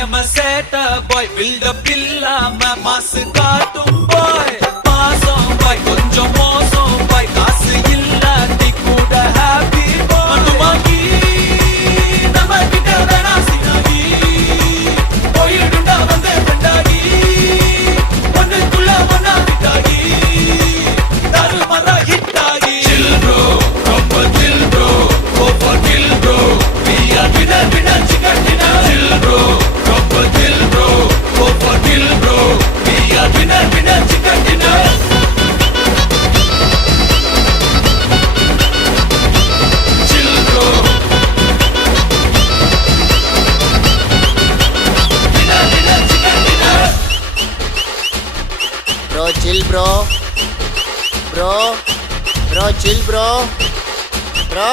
am a setter boy, build up இல்லாம மாசு காட்டும் boy. மாசம் boy, கொஞ்சம் மோசம் boy, காசு இல்லாட்டி கூட happy boy. மதுமாகி நம்ம கிட்ட வேணா சினாகி, போயிடுண்டா வந்து பெண்டாகி, ஒண்ணுக்குள்ள ஒண்ணா விட்டாகி, தருமரா ஹிட்டாகி. Chill bro, ரொம்ப chill bro, go for kill bro, we are winner winner chicken dinner. Chill bro, ரொம்ப chill bro, go for kill bro, we are winner winner chicken dinner. Chill bro, winner winner chicken dinner. Bro, chill bro. Bro, chill bro. Bro.